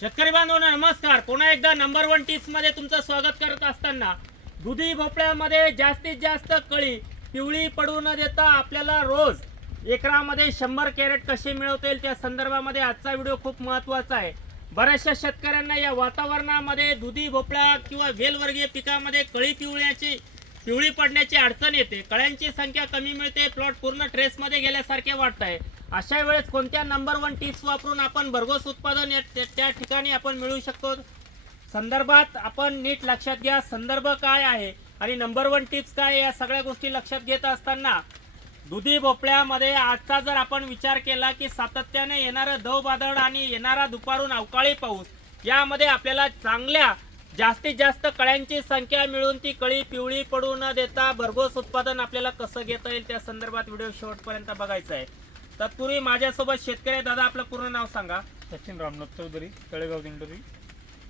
शेतकरी बांधवांनो नमस्कार. पुन्हा एकदा नंबर वन टिप्समध्ये तुमचं स्वागत करत असताना दुधी भोपळ्यामध्ये जास्तीत जास्त कळी पिवळी पडू न देता आपल्याला रोज एकरामध्ये शंभर कॅरेट कसे मिळवता येईल त्या संदर्भामध्ये आजचा व्हिडिओ खूप महत्त्वाचा आहे. बऱ्याचशा शेतकऱ्यांना या वातावरणामध्ये दुधी भोपळा किंवा वेलवर्गीय पिकामध्ये कळी पिवळ्याची पिवळी पडण्याची अडचण येते. कळ्यांची संख्या कमी मिळते प्लॉट पूर्ण ट्रेसमध्ये गेल्यासारखे वाटत आहे अशा वेळेस कोणत्या नंबर वन टिप्स वापरून आपण भरघोस उत्पादन त्या- त्या ठिकाणी आपण मिळवू शकतो? संदर्भात आपण नीट लक्षात घ्या संदर्भ काय आहे आणि नंबर वन टिप्स काय या सगळ्या गोष्टी लक्षात घेत असताना दुधी भोपळ्यामध्ये आजचा जर आपण विचार केला की सातत्याने येणारं दव बादळ आणि येणारा दुपारून अवकाळी पाऊस यामध्ये आपल्याला चांगल्या जास्तीत जास्त कळ्यांची संख्या मिळून ती कळी पिवळी पडू न देता भरघोस उत्पादन आपल्याला कसं घेता येईल त्या संदर्भात व्हिडिओ शेवटपर्यंत बघायचा आहे. तत्पूर्वी माझ्यासोबत शेतकरी. दादा आपलं पूर्ण नाव सांगा. सचिन रामनाथ चौधरी तळेगाव दिंडोरी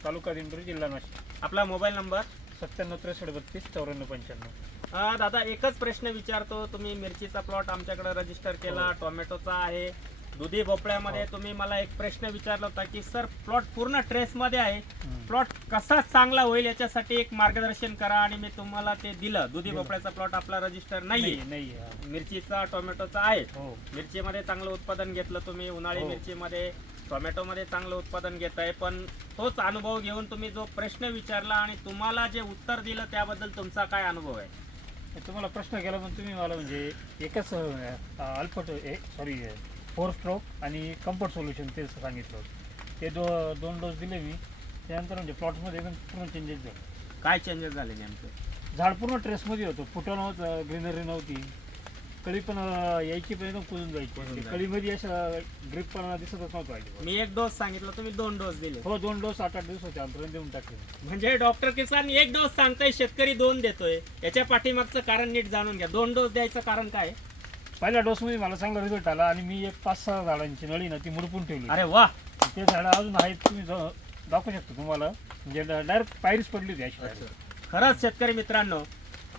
तालुका दिंडोरी जिल्हा नाशिक. आपला मोबाईल नंबर? सत्त्याण्णव त्रेसष्ट बत्तीस चौऱ्याण्णव पंच्याण्णव. हा, दादा एकच प्रश्न विचारतो. तुम्ही मिरचीचा प्लॉट आमच्याकडे रजिस्टर केला. हो. टोमॅटोचा आहे. दुधी भोपळ्यामध्ये तुम्ही मला एक प्रश्न विचारला होता की सर प्लॉट पूर्ण ट्रेसमध्ये आहे. प्लॉट कसा चांगला होईल याच्यासाठी एक मार्गदर्शन करा आणि मी तुम्हाला ते दिलं. दुधी. भोपळ्याचा प्लॉट आपला रजिस्टर नाही हा. मिरचीचा टोमॅटोचा आहे. हो. मिरचीमध्ये चांगलं उत्पादन घेतलं तुम्ही. उन्हाळी हो. मिरचीमध्ये टोमॅटोमध्ये चांगलं उत्पादन घेत आहे पण तोच अनुभव घेऊन तुम्ही जो प्रश्न विचारला आणि तुम्हाला जे उत्तर दिलं त्याबद्दल तुमचा काय अनुभव आहे? तुम्हाला प्रश्न केला पण तुम्ही मला म्हणजे एकच अल्पट सॉरी फोर स्ट्रोक आणि कम्फर्ट सोल्युशन ते सांगितलं होतं. ते दो दोन डोस दिले मी. त्यानंतर म्हणजे प्लॉटमध्ये एकदम पूर्ण चेंजेस झाले. काय चेंजेस झाले नेमके? झाड पूर्ण ट्रेसमध्ये होतं. फुटं नव्हतं ग्रीनरी नव्हती. कळी पण अं, यायची पण एकदम कुजून कुजून जायची जायची. कळीमध्ये असं ग्रीप पण दिसतच नव्हतं अजिबात. मी एक डोस सांगितलं तुम्ही दोन डोस दिले. हो दोन डोस आठ आठ दिवसाच्या अंतराने देऊन टाकले. म्हणजे डॉक्टर किसान एक डोस सांगताय शेतकरी दोन देतोय. याच्या पाठीमागचं कारण नीट जाणून घ्या. दोन डोस द्यायचं कारण काय? पहिल्या डोसमध्ये मला चांगला रिझल्ट आला आणि मी एक पाच सहा झाडांची नळी ना ती मुडपून ठेवली. अरे वा. ते झाडं अजून आहेत तुम्ही ज- दाखवू शकता तुम्हाला. म्हणजे डायरेक्ट पायरीच पडली होती अशी. खरंच शेतकरी मित्रांनो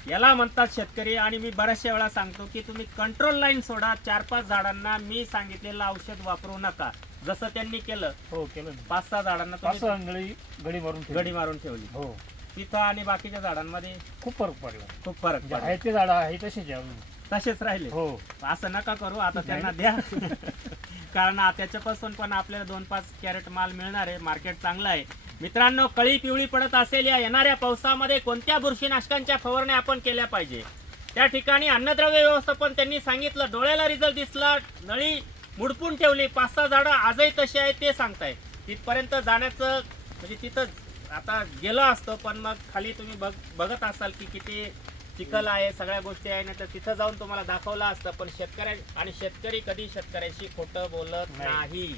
याला म्हणतात शेतकरी आणि मी बऱ्याचशा वेळा सांगतो की तुम्ही कंट्रोल लाईन सोडा चार पाच झाडांना मी सांगितलेलं औषध वापरू नका. जसं त्यांनी केलं. हो केलं ना. पाच सहा झाडांना पाच तुम्ही सहा नळी गडी मारून ठेवली. गडी मारून ठेवली. हो. तिथं आणि बाकीच्या झाडांमध्ये खूप फरक पडला. खूप फरक म्हणजे पडला. आहे ते झाडं आहे तसेच आहे अजून. तसेच राहिले. हो. असं नका करू आता त्यांना द्या. कारण त्याच्यापासून पण आपल्याला दोन पाच कॅरेट माल मिळणार आहे. मार्केट चांगलं आहे. मित्रांनो कळी पिवळी पडत असेल या येणाऱ्या पावसामध्ये कोणत्या बुरशीनाशकांच्या फवारण्या आपण केल्या पाहिजे? त्या ठिकाणी अन्नद्रव्य व्यवस्थापन त्यांनी सांगितलं. डोळ्याला रिझल्ट दिसला. नळी मुडपून ठेवली. पाच सहा झाडं आजही तशी आहेत ते सांगताय. तिथपर्यंत जाण्याचं म्हणजे तिथं आता गेलो असतो पण मग खाली तुम्ही बघ बघत असाल की किती चिखल आहे सगळ्या गोष्टी आहे ना तर तिथं जाऊन तुम्हाला दाखवलं असतं पण शेतकऱ्या आणि शेतकरी कधी शेतकऱ्याशी खोटं बोलत नाही. नाही.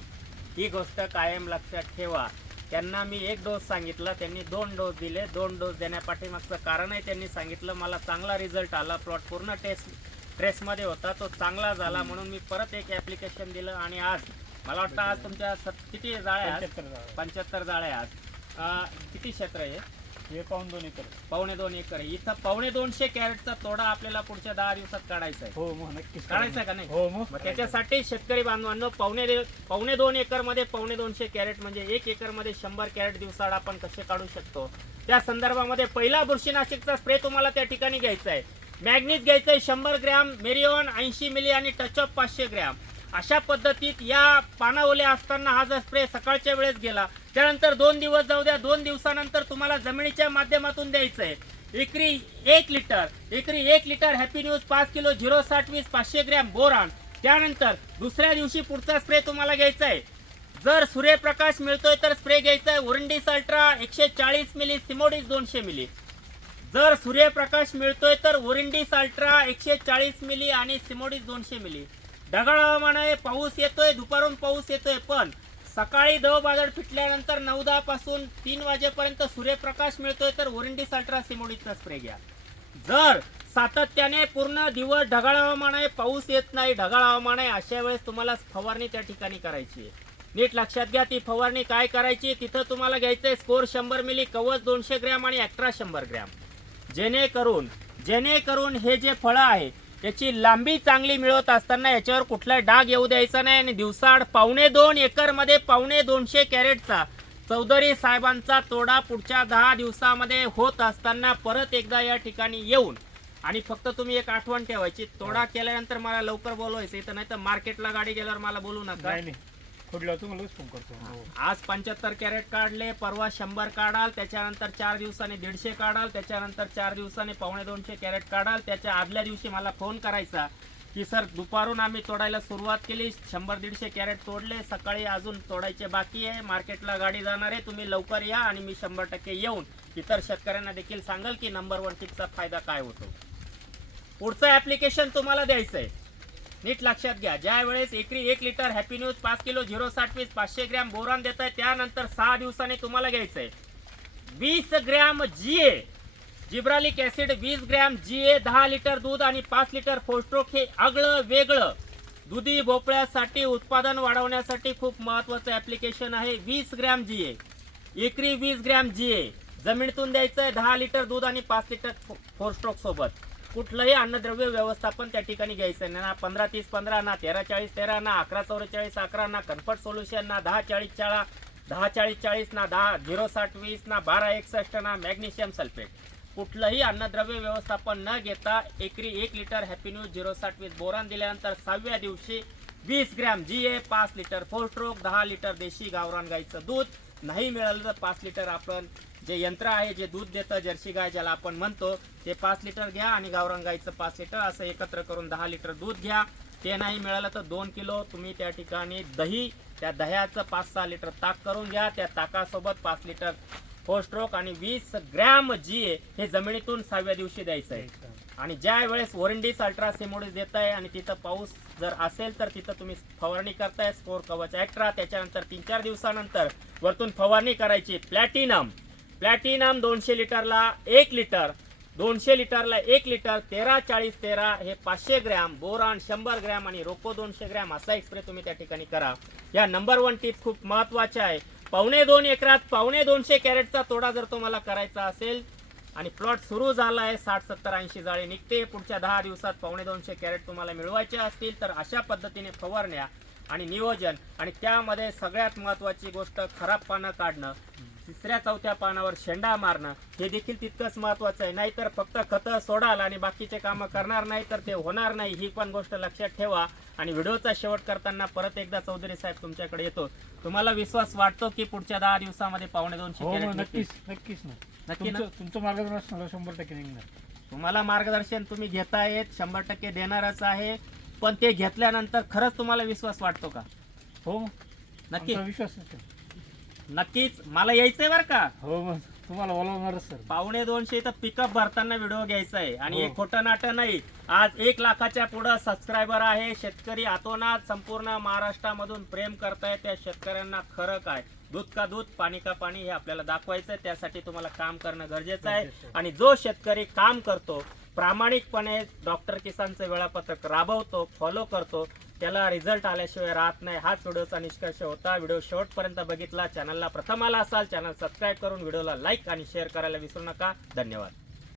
ही गोष्ट कायम लक्षात ठेवा. त्यांना मी एक डोस सांगितलं त्यांनी दोन डोस दिले. दोन डोस देण्यापाठीमागचं कारणही त्यांनी सांगितलं. मला चांगला रिझल्ट आला. प्लॉट पूर्ण टेस्ट ट्रेसमध्ये होता. तो चांगला झाला म्हणून मी परत एक ॲप्लिकेशन दिलं आणि आज मला वाटतं आज तुमच्या सत किती जाळ्या आहेत? 75 झाडं. पंच्याहत्तर जाळ्या अं, किती क्षेत्र आहे हे पाऊन दोन एकर. पावणे दोन एकर. आहे. इथं पावणे दोनशे कॅरेटचा तोडा आपल्याला पुढच्या दहा दिवसात काढायचा आहे. हो मग नक्कीच काढायचं. आहे का नाही? हो मग मग त्याच्यासाठी शेतकरी बांधवांनो पावणे दे- पावणे दोन एकरमध्ये पावणे दोनशे कॅरेट म्हणजे एक एकरमध्ये शंभर कॅरेट दिवसाड आपण कसे काढू शकतो? त्या संदर्भामध्ये पहिला बुरशीनाशकचा स्प्रे तुम्हाला त्या ठिकाणी घ्यायचा आहे. मॅग्नीज घ्यायचं आहे शंभर ग्रॅम मेरिओन ऐंशी मिली आणि टचअप पाचशे ग्रॅम. अशा पद्धतीत या पानावले असताना हा जर स्प्रे सकाळच्या वेळेस गेला त्यानंतर दोन दिवस जाऊ द्या दोन दिवसानंतर तुम्हाला जमिनीच्या माध्यमातून द्यायचं आहे. एकरी एक लिटर एकरी एक लिटर हॅपी न्यूज पाच किलो झिरो साठ वीस पाचशे ग्रॅम बोरान. त्यानंतर दुसऱ्या दिवशी पुढचा स्प्रे तुम्हाला घ्यायचा आहे. जर सूर्यप्रकाश मिळतोय तर स्प्रे घ्यायचा आहे ओरंडीस अल्ट्रा एकशे चाळीस मिली सिमोडीस दोनशे मिली जर सूर्यप्रकाश मिळतोय तर ओरिंडीस अल्ट्रा एकशे चाळीस मिली आणि सिमोडीस दोनशे मिली ढगाळ हवामान आहे पाऊस येतोय दुपारून पाऊस येतोय पण सकाळी दव बादळ फिटल्यानंतर नऊ दहा पासून तीन वाजेपर्यंत सूर्यप्रकाश मिळतोय तर ओरिंडीस अल्ट्रा सिमोडीचा स्प्रे घ्या. जर सातत्याने पूर्ण दिवस ढगाळ हवामान आहे पाऊस येत नाही ढगाळ हवामान आहे अशा वेळेस तुम्हाला फवारणी त्या ठिकाणी करायची आहे. नीट लक्षात घ्या ती फवारणी काय करायची? तिथं तुम्हाला घ्यायचंय स्कोर शंभर मिली कवच दोनशे ग्रॅम आणि अठरा शंभर ग्रॅम. जेणेकरून जेणेकरून हे जे फळं आहे याची लांबी चांगली मिळवत असताना याच्यावर कुठला डाग येऊ द्यायचा नाही आणि दिवसाआड पावणे दोन एकरमध्ये पावणे दोनशे कॅरेटचा चौधरी साहेबांचा तोडा पुढच्या दहा दिवसामध्ये होत असताना परत एकदा या ठिकाणी येऊन आणि फक्त तुम्ही एक आठवण ठेवायची. तोडा केल्यानंतर मला लवकर बोलवायचं इथं नाही तर मार्केटला गाडी गेल्यावर मला बोलू नका. नाही नाही फोन करतो. आज पंच्याहत्तर कॅरेट काढले परवा शंभर काढाल त्याच्यानंतर चार दिवसांनी दीडशे काढाल त्याच्यानंतर चार दिवसाने पावणे दोनशे कॅरेट काढाल त्याच्या आदल्या दिवशी मला फोन करायचा की सर दुपारून आम्ही तोडायला सुरुवात केली शंभर दीडशे कॅरेट तोडले सकाळी अजून तोडायचे बाकी आहे मार्केटला गाडी जाणार आहे तुम्ही लवकर या आणि मी शंभर टक्के येऊन इतर शेतकऱ्यांना देखील सांगाल की नंबर वन टिपचा फायदा काय होतो. पुढचं ऍप्लिकेशन तुम्हाला द्यायचं आहे नीट लक्षात घ्या. ज्या वेळेस एकरी एक लिटर हॅपी न्यूज पाच किलो झिरो साठ वीस पाचशे ग्रॅम बोरान देत आहे त्यानंतर सहा दिवसांनी तुम्हाला घ्यायचंय. वीस gram G A gibberellic acid वीस ग्रॅम जी ए दहा लिटर दूध आणि पाच लिटर फोस्ट्रोक हे आगळं वेगळं. दुधी भोपळ्यासाठी उत्पादन वाढवण्यासाठी खूप महत्वाचं ऍप्लिकेशन आहे वीस ग्रॅम जी ए एकरी वीस ग्रॅम जी ए जमिनीतून द्यायचं आहे दहा लिटर दूध आणि पाच लिटर फोर स्ट्रोक सोबत. कुठलंही अन्नद्रव्य व्यवस्थापन त्या ठिकाणी घ्यायचं नाही. ना पंधरा तीस पंधरा ना तेरा चाळीस तेरा ना अकरा चौवेचाळीस अकरा ना कन्फर्ट सोल्युशन ना दहा चाळीस चाळा दहा चाळीस चाळीस ना दहा झिरो साठ वीस ना बारा एकसष्ट ना मॅग्नेशियम सल्फेट. कुठलंही अन्नद्रव्य व्यवस्थापन न घेता एकरी एक लिटर हॅपी न्यूज झिरो साठ वीस बोरान दिल्यानंतर सहाव्या दिवशी वीस ग्रॅम जी ए पाच लिटर फोर स्ट्रोक दहा लिटर देशी गावरान गाईचं दूध. नाही मिळालं तर पाच लिटर आपण जे यंत्र आहे जे दूध देतं जर्सी गाय ज्याला आपण म्हणतो ते पाच लिटर घ्या आणि गावरान गाईचं पाच लिटर असं एकत्र करून दहा लिटर दूध घ्या. ते नाही मिळालं तर दोन किलो तुम्ही त्या ठिकाणी दही त्या दह्याचं पाच सहा लिटर ताक करून घ्या. त्या ताकासोबत पाच लिटर फोस्ट्रोक आणि वीस ग्रॅम जी हे जमिनीतून सहाव्या दिवशी द्यायचं आहे. आणि ज्या वेळेस ओरंडीस अल्ट्रा सिमोडीस देत आहे आणि तिथं पाऊस जर असेल तर तिथं तुम्ही फवारणी करताय स्कोर कवच ॲक्ट्रा त्याच्यानंतर तीन चार दिवसानंतर वरतून फवारणी करायची प्लॅटिनम. प्लॅटिनम दोनशे लिटरला एक लिटर दोनशे लिटरला एक लिटर तेरा चाळीस तेरा हे पाचशे ग्रॅम बोरान शंभर ग्रॅम आणि रोको दोनशे ग्रॅम असा एक्सप्रे तुम्ही त्या ठिकाणी करा. या नंबर वन टिप खूप महत्त्वाच्या आहे. पावणे दोन एकरात पावणे दोनशे कॅरेटचा तोडा जर तुम्हाला करायचा असेल आणि प्लॉट सुरू झाला आहे साठ सत्तर ऐंशी जाळी निघते पुढच्या दहा दिवसात पावणे दोनशे कॅरेट तुम्हाला मिळवायचे असतील तर अशा पद्धतीने फवारण्या आणि नियोजन आणि त्यामध्ये सगळ्यात महत्वाची गोष्ट खराब पानं काढणं. तिसऱ्या चौथ्या पानावर शेंडा मारणं हे देखील तितकंच महत्वाचं आहे. नाहीतर फक्त खतं सोडाल आणि बाकीचे कामं करणार नाही तर ते होणार नाही ही पण गोष्ट लक्षात ठेवा. आणि व्हिडिओचा शेवट करताना परत एकदा चौधरी साहेब तुमच्याकडे येतो. तुम्हाला विश्वास वाटतो की पुढच्या दहा दिवसामध्ये पावणे दोनशे हो निघतील? नक्कीच नक्कीच नक्की? तुमचं मार्गदर्शन शंभर टक्के निघणार. तुम्हाला मार्गदर्शन तुम्ही घेतायत शंभर टक्के देणारच आहे. पण ते घेतल्यानंतर खरंच तुम्हाला विश्वास वाटतो का? हो. नक्की. विश्वास. नक्कीच. मला यायचंय बरं का? हो मग तुम्हाला बोलवणारच सर. पावणे दोनशे तर पिकअप भरताना व्हिडिओ घ्यायचा आहे आणि हो. एक खोटं नाटं नाही. आज एक लाखाच्या पुढं सबस्क्रायबर आहे. शेतकरी आतोनात संपूर्ण महाराष्ट्रामधून प्रेम करताय त्या शेतकऱ्यांना खरं काय? दूध का दूध पाणी का पाणी हे आपल्याला दाखवायचं आहे त्यासाठी तुम्हाला काम करणं गरजेचं आहे. गरजेचं आहे. आणि जो शेतकरी काम करतो प्रामाणिकपणे डॉक्टर किसानचं वेळापत्रक राबवतो फॉलो करतो त्याला रिझल्ट आल्याशिवाय राहत नाही. हाच व्हिडिओचा निष्कर्ष होता. व्हिडिओ शेवटपर्यंत बघितला. चॅनलला प्रथम आला असाल चॅनल सबस्क्राईब करून व्हिडिओला लाईक आणि शेअर करायला विसरू नका. धन्यवाद.